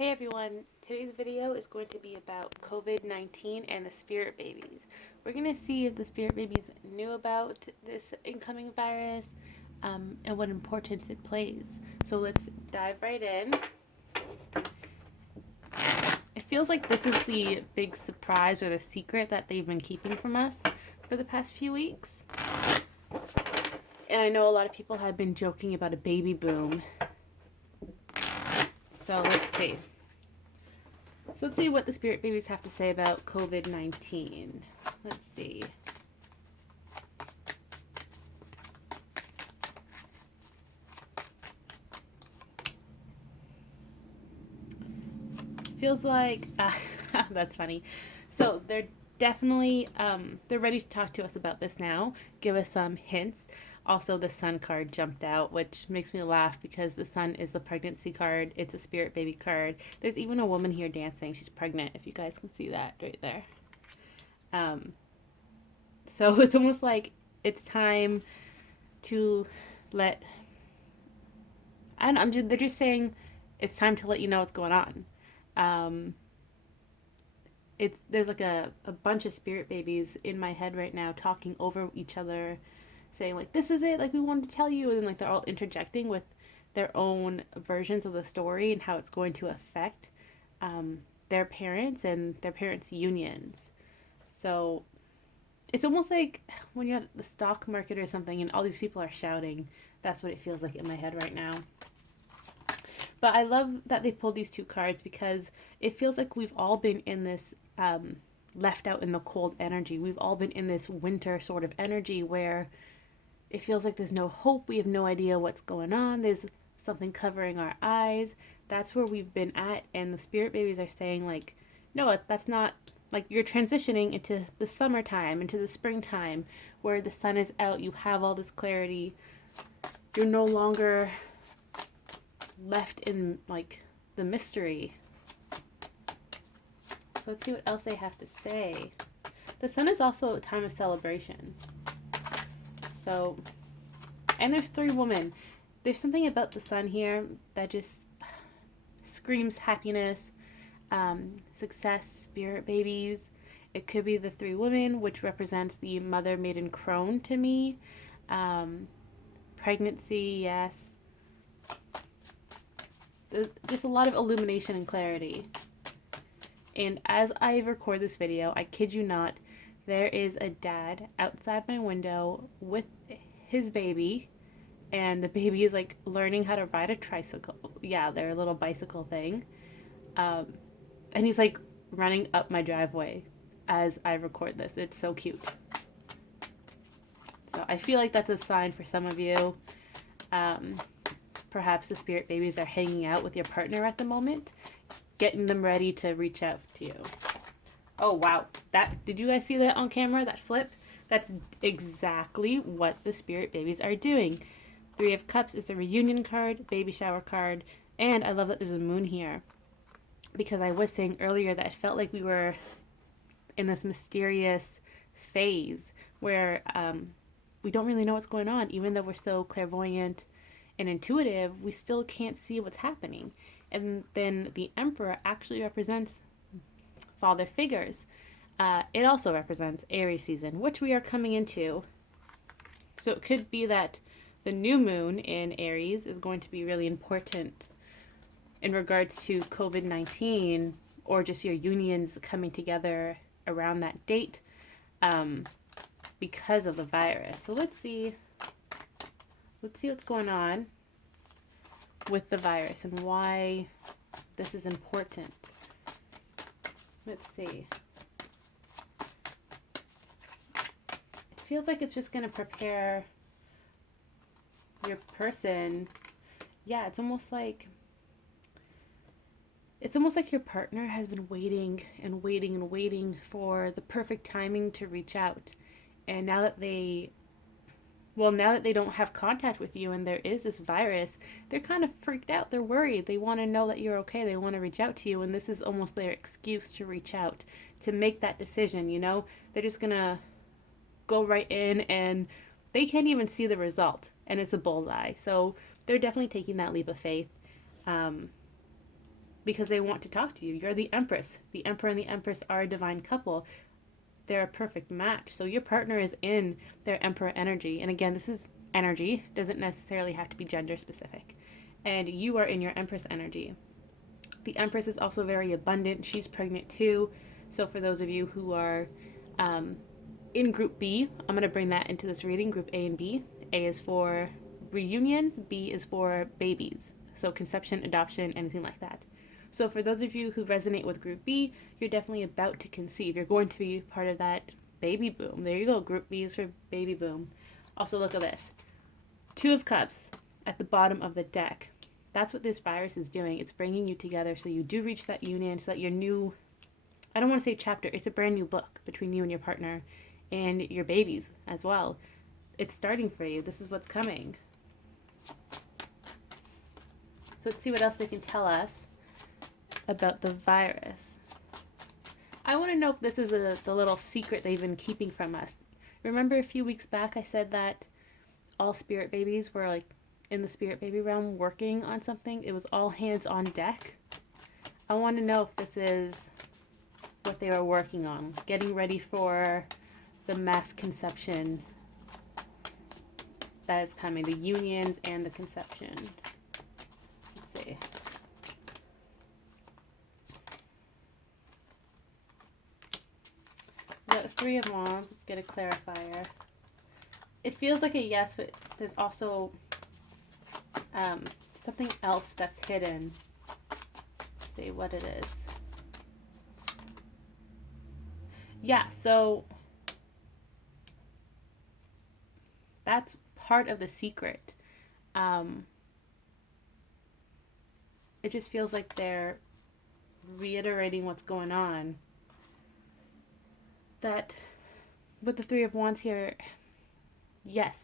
Hey everyone, today's video is going to be about COVID-19 and the spirit babies. We're going to see if the spirit babies knew about this incoming virus and what importance it plays. So let's dive right in. It feels like this is the big surprise or the secret that they've been keeping from us for the past few weeks. And I know a lot of people have been joking about a baby boom. So let's see. So let's see what the spirit babies have to say about COVID-19. Let's see. Feels like, that's funny. So they're definitely, they're ready to talk to us about this now, give us some hints. Also, the sun card jumped out, which makes me laugh because the sun is the pregnancy card. It's a spirit baby card. There's even a woman here dancing. She's pregnant, if you guys can see that right there. So it's almost like it's time to let, I don't know, they're just saying it's time to let you know what's going on. Um, there's like a bunch of spirit babies in my head right now talking over each other, saying like, this is it, like we wanted to tell you, and then like they're all interjecting with their own versions of the story and how it's going to affect their parents and their parents' unions. So it's almost like when you're at the stock market or something and all these people are shouting. That's what it feels like in my head right now. But I love that they pulled these two cards because it feels like we've all been in this left out in the cold energy. We've all been in this winter sort of energy where it feels like there's no hope. We have no idea what's going on. There's something covering our eyes. That's where we've been at. And the spirit babies are saying, like, no, that's not, like, you're transitioning into the summertime, into the springtime, where the sun is out. You have all this clarity. You're no longer left in, like, the mystery. So let's see what else they have to say. The sun is also a time of celebration. So, and there's three women. There's something about the sun here that just screams happiness, success, spirit babies. It could be the three women, which represents the mother, maiden, crone to me. Pregnancy, yes. There's just a lot of illumination and clarity. And as I record this video, I kid you not, there is a dad outside my window with his baby, and the baby is like learning how to ride a tricycle. Yeah, their little bicycle thing. And he's like running up my driveway as I record this. It's so cute. So I feel like that's a sign for some of you. Perhaps the spirit babies are hanging out with your partner at the moment, getting them ready to reach out to you. Oh wow, did you guys see that on camera, that flip? That's exactly what the spirit babies are doing. Three of Cups is a reunion card, baby shower card, and I love that there's a moon here. Because I was saying earlier that it felt like we were in this mysterious phase where we don't really know what's going on. Even though we're so clairvoyant and intuitive, we still can't see what's happening. And then the Emperor actually represents father figures. It also represents Aries season, which we are coming into. So it could be that the new moon in Aries is going to be really important in regards to COVID-19 or just your unions coming together around that date because of the virus. So let's see what's going on with the virus and why this is important. Let's see. It feels like it's just going to prepare your person. Yeah, it's almost like your partner has been waiting and waiting and waiting for the perfect timing to reach out. And now that they don't have contact with you and there is this virus, they're kind of freaked out. They're worried. They want to know that you're okay. They want to reach out to you. And this is almost their excuse to reach out, to make that decision, you know? They're just going to go right in and they can't even see the result. And it's a bullseye. So they're definitely taking that leap of faith. because they want to talk to you. You're the Empress. The Emperor and the Empress are a divine couple. They're a perfect match. So your partner is in their Emperor energy. And again, this is energy, doesn't necessarily have to be gender specific. And you are in your Empress energy. The Empress is also very abundant. She's pregnant too. So for those of you who are in Group B, I'm going to bring that into this reading, Group A and B. A is for reunions, B is for babies. So conception, adoption, anything like that. So for those of you who resonate with Group B, you're definitely about to conceive. You're going to be part of that baby boom. There you go. Group B is for baby boom. Also, look at this. Two of Cups at the bottom of the deck. That's what this virus is doing. It's bringing you together so you do reach that union, so that your new, I don't want to say chapter, it's a brand new book between you and your partner and your babies as well. It's starting for you. This is what's coming. So let's see what else they can tell us about the virus. I want to know if this is the little secret they've been keeping from us. Remember a few weeks back I said that all spirit babies were like in the spirit baby realm working on something? It was all hands on deck. I want to know if this is what they were working on, getting ready for the mass conception that is coming, the unions and the conception. Let's see. We got the Three of Wands. Let's get a clarifier. It feels like a yes, but there's also something else that's hidden. Let's see what it is. Yeah, so that's part of the secret. It just feels like they're reiterating what's going on. That with the Three of Wands here, yes,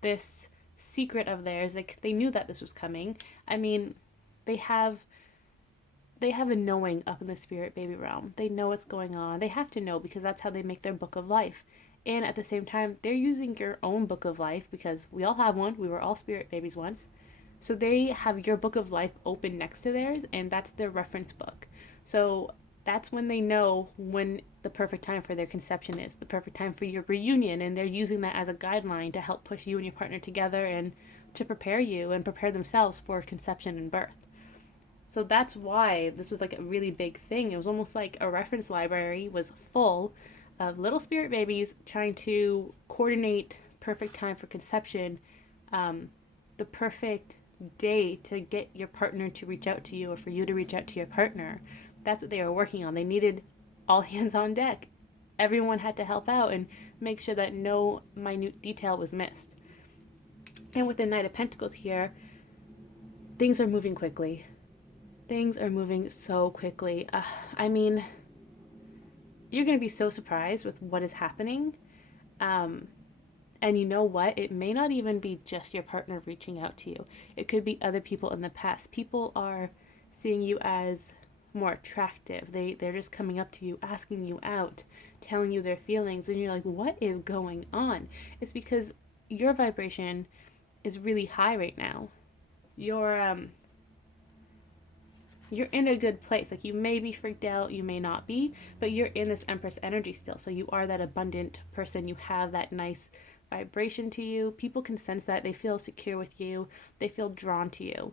this secret of theirs, like they knew that this was coming. I mean, they have a knowing up in the spirit baby realm. They know what's going on. They have to know because that's how they make their book of life. And at the same time, they're using your own book of life because we all have one. We were all spirit babies once. So they have your book of life open next to theirs, and that's their reference book. So that's when they know when the perfect time for their conception is, the perfect time for your reunion, and they're using that as a guideline to help push you and your partner together and to prepare you and prepare themselves for conception and birth. So that's why this was like a really big thing. It was almost like a reference library was full of little spirit babies trying to coordinate perfect time for conception, the perfect day to get your partner to reach out to you or for you to reach out to your partner. That's what they were working on. They needed all hands on deck. Everyone had to help out and make sure that no minute detail was missed. And with the Knight of Pentacles here, things are moving quickly. Things are moving so quickly. I mean, you're going to be so surprised with what is happening. And you know what? It may not even be just your partner reaching out to you. It could be other people in the past. People are seeing you as more attractive. They're just coming up to you, asking you out, telling you their feelings, and you're like, what is going on? It's because your vibration is really high right now. You're in a good place. Like, you may be freaked out, you may not be, but you're in this Empress energy still. So you are that abundant person. You have that nice vibration to you. People can sense that. They feel secure with you. They feel drawn to you.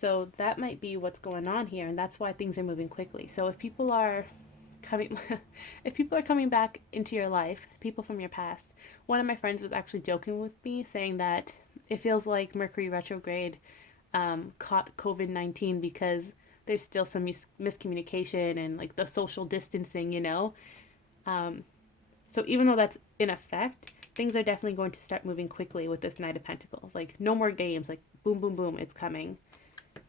So that might be what's going on here, and that's why things are moving quickly. So if people are coming back into your life, people from your past, one of my friends was actually joking with me, saying that it feels like Mercury retrograde caught COVID-19 because there's still some miscommunication and like the social distancing, you know. So even though that's in effect, things are definitely going to start moving quickly with this Knight of Pentacles. Like, no more games. Like, boom, boom, boom, it's coming.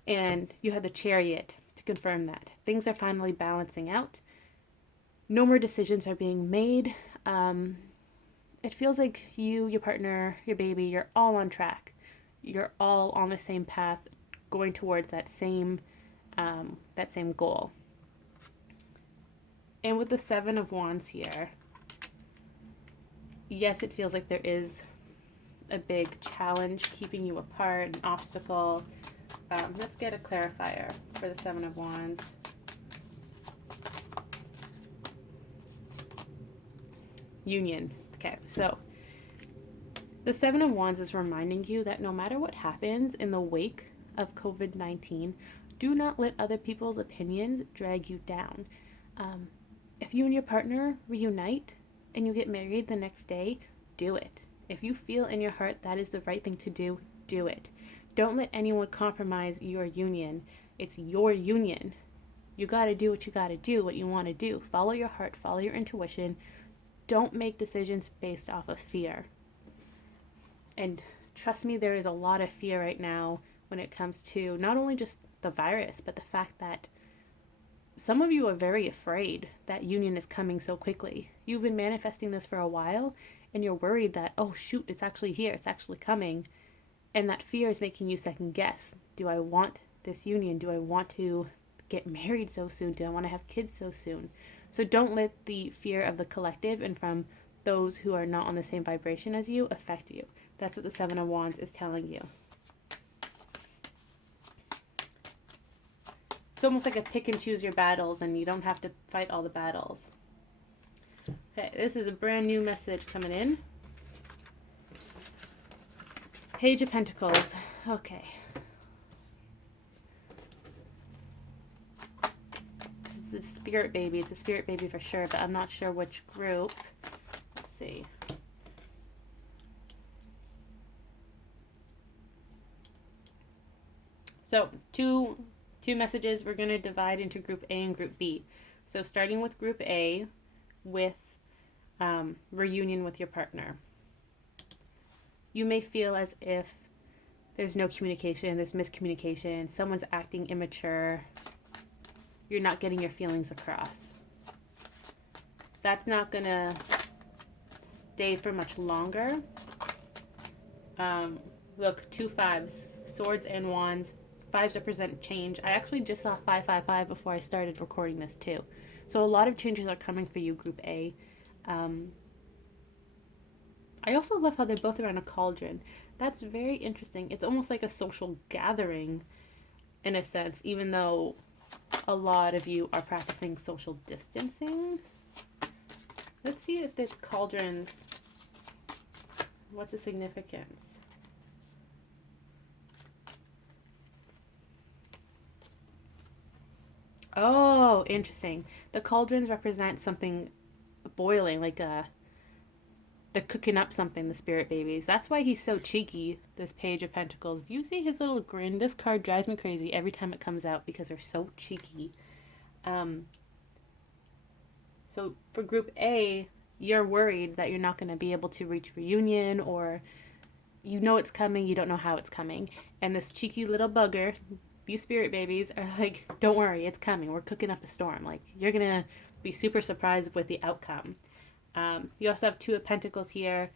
And you have the Chariot to confirm that. Things are finally balancing out. No more decisions are being made. It feels like you, your partner, your baby, you're all on track. You're all on the same path, going towards that same goal. And with the Seven of Wands here, yes, it feels like there is a big challenge keeping you apart, an obstacle. Let's get a clarifier for the Seven of Wands. Union. Okay, so the Seven of Wands is reminding you that no matter what happens in the wake of COVID-19, do not let other people's opinions drag you down. If you and your partner reunite and you get married the next day, do it. If you feel in your heart that is the right thing to do, do it. Don't let anyone compromise your union. It's your union. You got to do what you got to do, what you want to do. Follow your heart, follow your intuition. Don't make decisions based off of fear. And trust me, there is a lot of fear right now when it comes to not only just the virus, but the fact that some of you are very afraid that union is coming so quickly. You've been manifesting this for a while, and you're worried that, oh shoot, it's actually here, it's actually coming. And that fear is making you second guess. Do I want this union? Do I want to get married so soon? Do I want to have kids so soon? So don't let the fear of the collective and from those who are not on the same vibration as you affect you. That's what the Seven of Wands is telling you. It's almost like a pick and choose your battles, and you don't have to fight all the battles. Okay, this is a brand new message coming in. Page of Pentacles. Okay. This is a spirit baby. It's a spirit baby for sure, but I'm not sure which group. Let's see. So, two messages we're going to divide into Group A and Group B. So, starting with Group A, with reunion with your partner. You may feel as if there's no communication, there's miscommunication, someone's acting immature, you're not getting your feelings across. That's not going to stay for much longer. Look, 2 5s, swords and wands. 5s represent change. I actually just saw 555 before I started recording this too. So a lot of changes are coming for you, Group A. I also love how they're both around a cauldron. That's very interesting. It's almost like a social gathering in a sense, even though a lot of you are practicing social distancing. Let's see if this cauldrons, what's the significance? Oh, interesting. The cauldrons represent something boiling, like they're cooking up something, the spirit babies. That's why he's so cheeky, this Page of Pentacles. Do you see his little grin? This card drives me crazy every time it comes out because they're so cheeky. So for Group A, you're worried that you're not going to be able to reach reunion, or you know it's coming, you don't know how it's coming. And this cheeky little bugger, these spirit babies are like, don't worry, it's coming. We're cooking up a storm. Like, you're going to be super surprised with the outcome. You also have 2 of Pentacles here.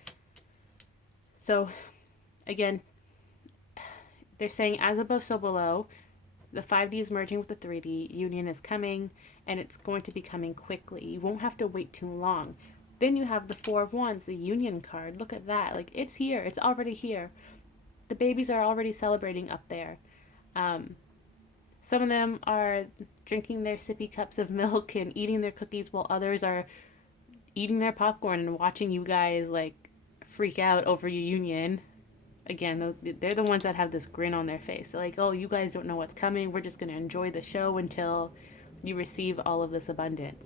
So, again, they're saying as above, so below. The 5D is merging with the 3D. Union is coming, and it's going to be coming quickly. You won't have to wait too long. Then you have the 4 of Wands, the Union card. Look at that. Like, it's here. It's already here. The babies are already celebrating up there. Some of them are drinking their sippy cups of milk and eating their cookies, while others are eating their popcorn and watching you guys like freak out over your union. Again, they're the ones that have this grin on their face. They're like, oh, you guys don't know what's coming. We're just going to enjoy the show until you receive all of this abundance.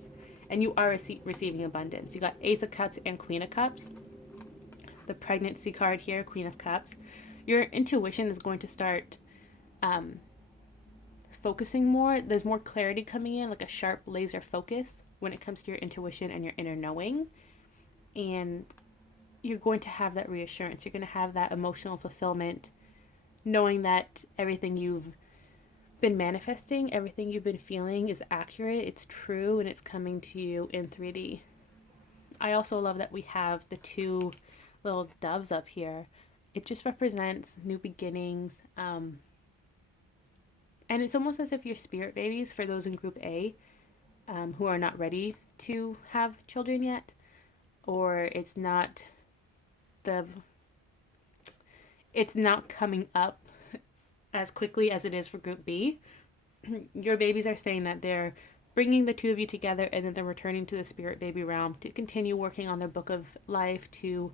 And you are receiving abundance. You got Ace of Cups and Queen of Cups. The pregnancy card here, Queen of Cups. Your intuition is going to start focusing more. There's more clarity coming in, like a sharp laser focus when it comes to your intuition and your inner knowing. And you're going to have that reassurance. You're going to have that emotional fulfillment, knowing that everything you've been manifesting, everything you've been feeling is accurate, it's true, and it's coming to you in 3D. I also love that we have the 2 little doves up here. It just represents new beginnings. And it's almost as if your spirit babies, for those in Group A, who are not ready to have children yet, or it's not coming up as quickly as it is for group B. Your babies are saying that they're bringing the two of you together and then they're returning to the spirit baby realm to continue working on their book of life, to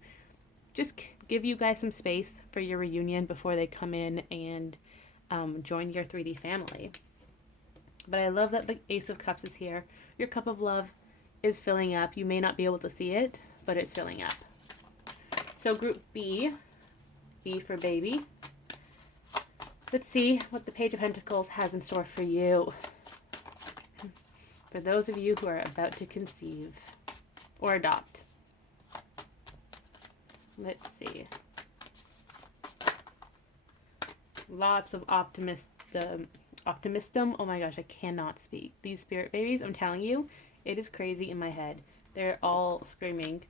just give you guys some space for your reunion before they come in and join your 3D family. But I love that the Ace of Cups is here. Your cup of love is filling up. You may not be able to see it, but it's filling up. So group B, B for baby. Let's see what the Page of Pentacles has in store for you. For those of you who are about to conceive or adopt. Let's see. Lots of optimism. Oh my gosh, I cannot speak. These spirit babies, I'm telling you, it is crazy in my head. They're all screaming.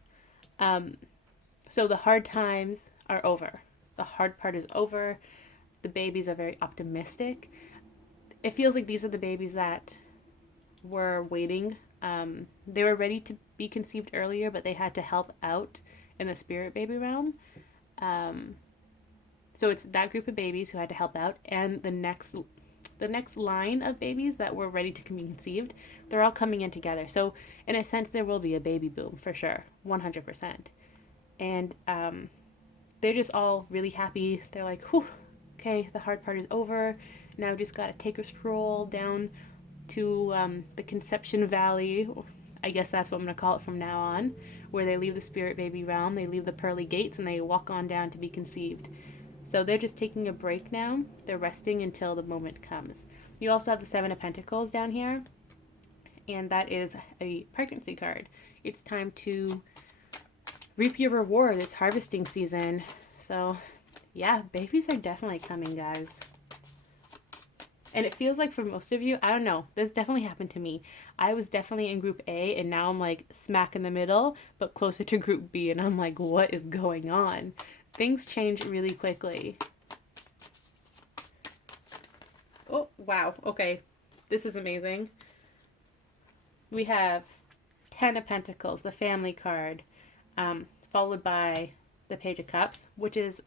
So the hard times are over. The hard part is over. The babies are very optimistic. It feels like these are the babies that were waiting. They were ready to be conceived earlier, but they had to help out in the spirit baby realm. So it's that group of babies who had to help out, and the next line of babies that were ready to be conceived, they're all coming in together. So in a sense, there will be a baby boom for sure, 100%. And they're just all really happy. They're like, whew, okay, the hard part is over. Now just got to take a stroll down to the Conception Valley. I guess that's what I'm going to call it from now on, where they leave the spirit baby realm, they leave the pearly gates, and they walk on down to be conceived. So they're just taking a break now. They're resting until the moment comes. You also have the Seven of Pentacles down here, and that is a pregnancy card. It's time to reap your reward. It's harvesting season. So yeah, babies are definitely coming, guys. And it feels like for most of you, I don't know, this definitely happened to me. I was definitely in group A, and now I'm like smack in the middle, but closer to group B, and I'm like, what is going on? Things change really quickly. Oh, wow. Okay. This is amazing. We have 10 of Pentacles, the family card, followed by the Page of Cups, which is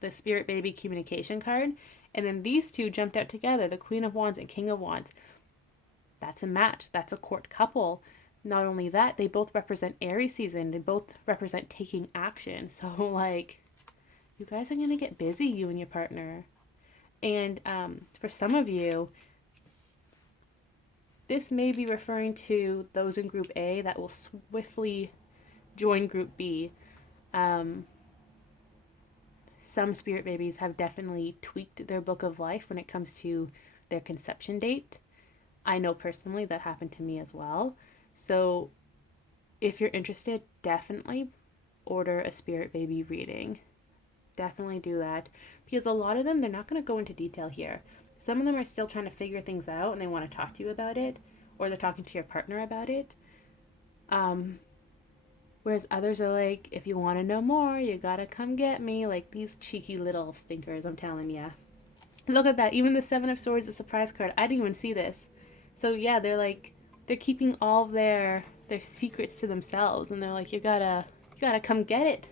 the Spirit Baby communication card. And then these two jumped out together, the Queen of Wands and King of Wands. That's a match. That's a court couple. Not only that, they both represent Aries season. They both represent taking action. So, like, you guys are going to get busy, you and your partner. And for some of you, this may be referring to those in Group A that will swiftly join Group B. Some spirit babies have definitely tweaked their book of life when it comes to their conception date. I know personally that happened to me as well. So if you're interested, definitely order a spirit baby reading. Definitely do that, because a lot of them, they're not going to go into detail here. Some of them are still trying to figure things out and they want to talk to you about it, or they're talking to your partner about it. Whereas others are like, if you want to know more, you gotta come get me. Like these cheeky little stinkers, I'm telling ya. Look at that. Even the Seven of Swords, the surprise card. I didn't even see this. So yeah, they're keeping all their secrets to themselves, and they're like, you gotta come get it,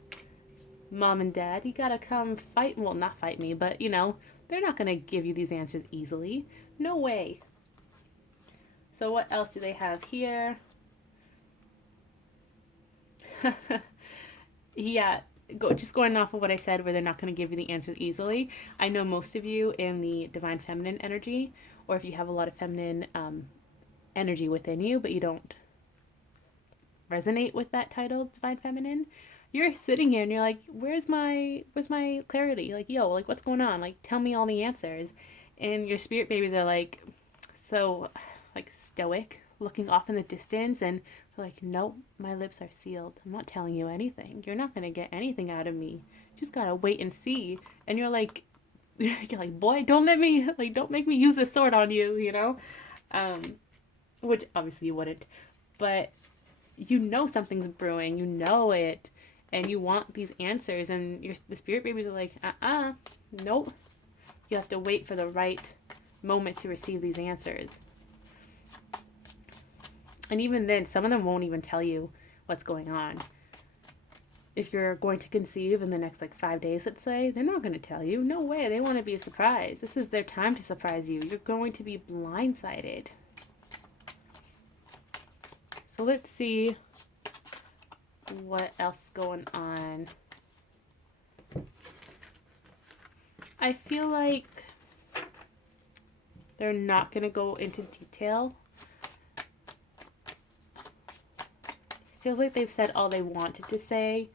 mom and dad. You gotta come fight. Well, not fight me, but you know, they're not gonna give you these answers easily. No way. So what else do they have here? Yeah, just going off of what I said, where they're not going to give you the answers easily. I know most of you in the divine feminine energy, or if you have a lot of feminine energy within you, but you don't resonate with that title, divine feminine, you're sitting here and you're like, where's my clarity? Like, yo, like what's going on? Like, tell me all the answers. And your spirit babies are like, so like stoic, looking off in the distance, and like, nope, my lips are sealed. I'm not telling you anything. You're not gonna get anything out of me. Just gotta wait and see. And you're like, boy, don't make me use this sword on you, you know? Which obviously you wouldn't, but you know something's brewing. You know it, and you want these answers. And the spirit babies are like, nope. You have to wait for the right moment to receive these answers. And even then, some of them won't even tell you what's going on. if you're going to conceive in the next like 5 days, let's say, they're not going to tell you. No way. They want to be a surprise. This is their time to surprise you. You're going to be blindsided. So let's see what else is going on. I feel like they're not going to go into detail. It feels like they've said all they wanted to say.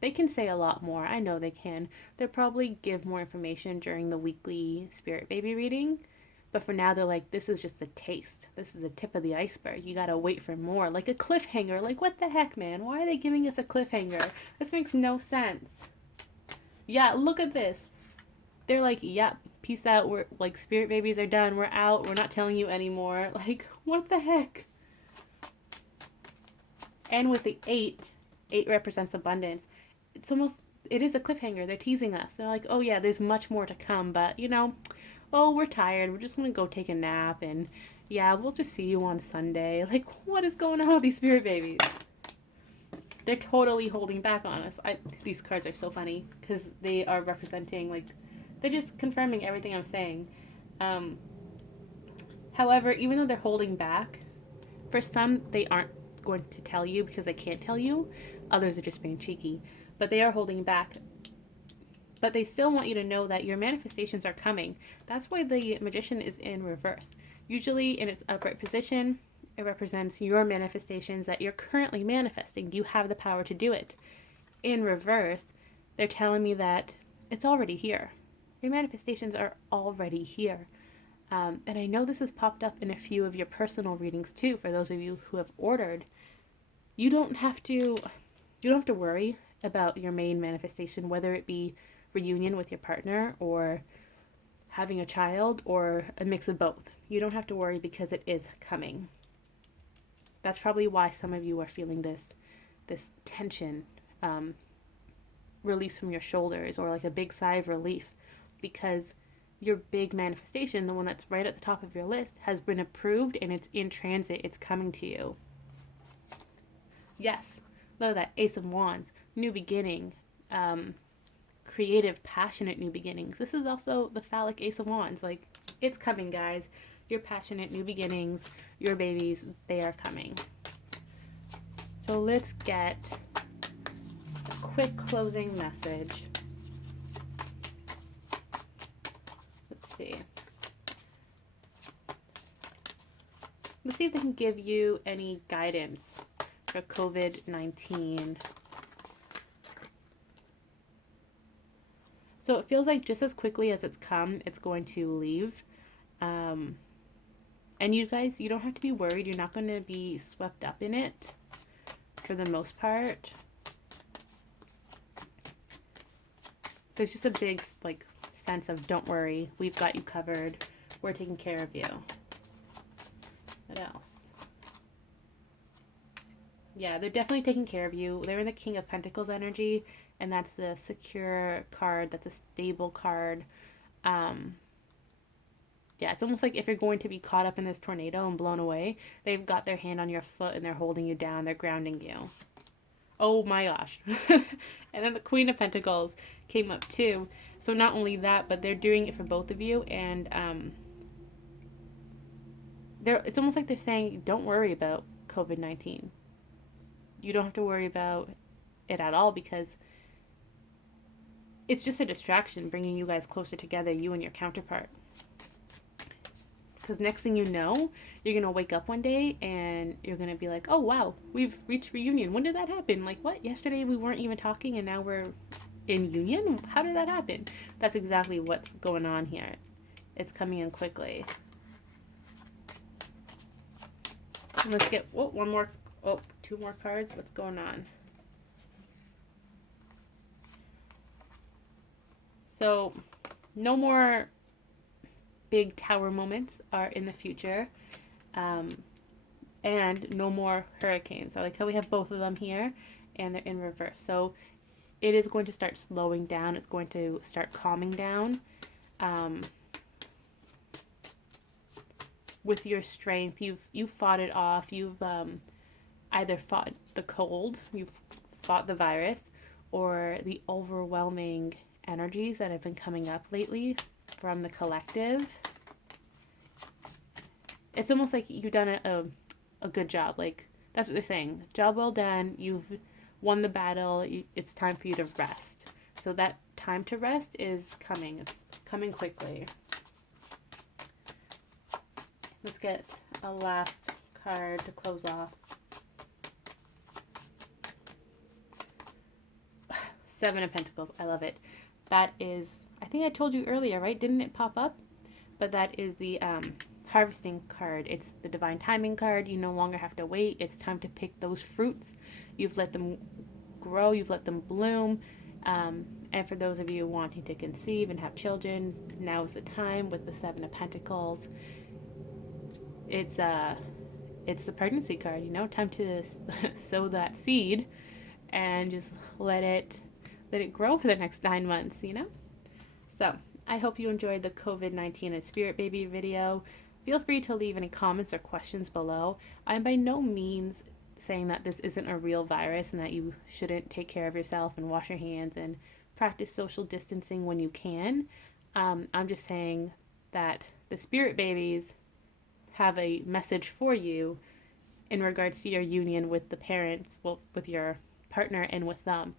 They can say a lot more. I know they can. They'll probably give more information during the weekly spirit baby reading. But for now, they're like, this is just a taste. This is the tip of the iceberg. You gotta wait for more. Like a cliffhanger. Like, what the heck, man? Why are they giving us a cliffhanger? This makes no sense. Yeah, look at this. They're like, yeah, peace out. We're like, spirit babies are done. We're out. We're not telling you anymore. Like, what the heck? And with the 8 represents abundance. It is a cliffhanger. They're teasing us. They're like, oh yeah, there's much more to come, but oh, we're tired. We're just going to go take a nap, and yeah, we'll just see you on Sunday. Like, what is going on with these spirit babies? They're totally holding back on us. These cards are so funny because they are representing, like, they're just confirming everything I'm saying. However, even though they're holding back, for some, they aren't going to tell you because they can't tell you. Others are just being cheeky. But they are holding back. But they still want you to know that your manifestations are coming. That's why the Magician is in reverse. Usually in its upright position, it represents your manifestations that you're currently manifesting. You have the power to do it. In reverse, they're telling me that it's already here. Your manifestations are already here. And I know this has popped up in a few of your personal readings too, for those of you who have ordered. You don't have to worry about your main manifestation, whether it be reunion with your partner or having a child or a mix of both. You don't have to worry because it is coming. That's probably why some of you are feeling this tension, release from your shoulders, or like a big sigh of relief, because your big manifestation, the one that's right at the top of your list, has been approved and it's in transit. It's coming to you. Yes, look at that Ace of Wands, new beginning, creative, passionate new beginnings. This is also the phallic Ace of Wands. Like, it's coming, guys. Your passionate new beginnings, your babies, they are coming. So let's get a quick closing message. Let's see. Let's see if they can give you any guidance for COVID-19. So it feels like just as quickly as it's come, it's going to leave. And you guys, you don't have to be worried. You're not going to be swept up in it for the most part. There's just a big, like, sense of don't worry. We've got you covered. We're taking care of you. What else? Yeah, they're definitely taking care of you. They're in the King of Pentacles energy, and that's the secure card. That's a stable card. Yeah, it's almost like if you're going to be caught up in this tornado and blown away, they've got their hand on your foot and they're holding you down. They're grounding you. Oh my gosh. And then the Queen of Pentacles came up too. So not only that, but they're doing it for both of you. And it's almost like they're saying, don't worry about COVID-19. You don't have to worry about it at all because it's just a distraction bringing you guys closer together, you and your counterpart. Because next thing you know, you're going to wake up one day and you're going to be like, oh, wow, we've reached reunion. When did that happen? Like, what? Yesterday we weren't even talking and now we're in union? How did that happen? That's exactly what's going on here. It's coming in quickly. Let's get, two more cards. What's going on? So, no more big tower moments are in the future, and no more hurricanes. I like how we have both of them here and they're in reverse. So it is going to start slowing down. It's going to start calming down. With your strength, you've fought it off. You've either fought the cold, you've fought the virus or the overwhelming energies that have been coming up lately from the collective, it's almost like you've done a good job. Like, that's what they're saying. Job well done. You've won the battle. It's time for you to rest. So that time to rest is coming. It's coming quickly. Let's get a last card to close off. Seven of Pentacles. I love it. That is, I think I told you earlier, right? Didn't it pop up? But that is the harvesting card. It's the divine timing card. You no longer have to wait. It's time to pick those fruits. You've let them grow. You've let them bloom. And for those of you wanting to conceive and have children, now is the time with the Seven of Pentacles. It's the pregnancy card, time to sow that seed and just let it grow for the next 9 months, So I hope you enjoyed the COVID-19 and Spirit Baby video. Feel free to leave any comments or questions below. I'm by no means saying that this isn't a real virus and that you shouldn't take care of yourself and wash your hands and practice social distancing when you can. I'm just saying that the Spirit Babies have a message for you in regards to your union with the parents, well, with your partner and with them.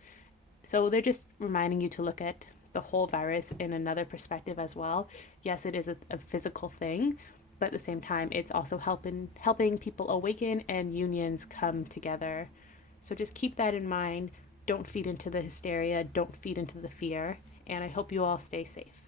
So they're just reminding you to look at the whole virus in another perspective as well. Yes, it is a physical thing, but at the same time, it's also helping people awaken and unions come together. So just keep that in mind. Don't feed into the hysteria. Don't feed into the fear. And I hope you all stay safe.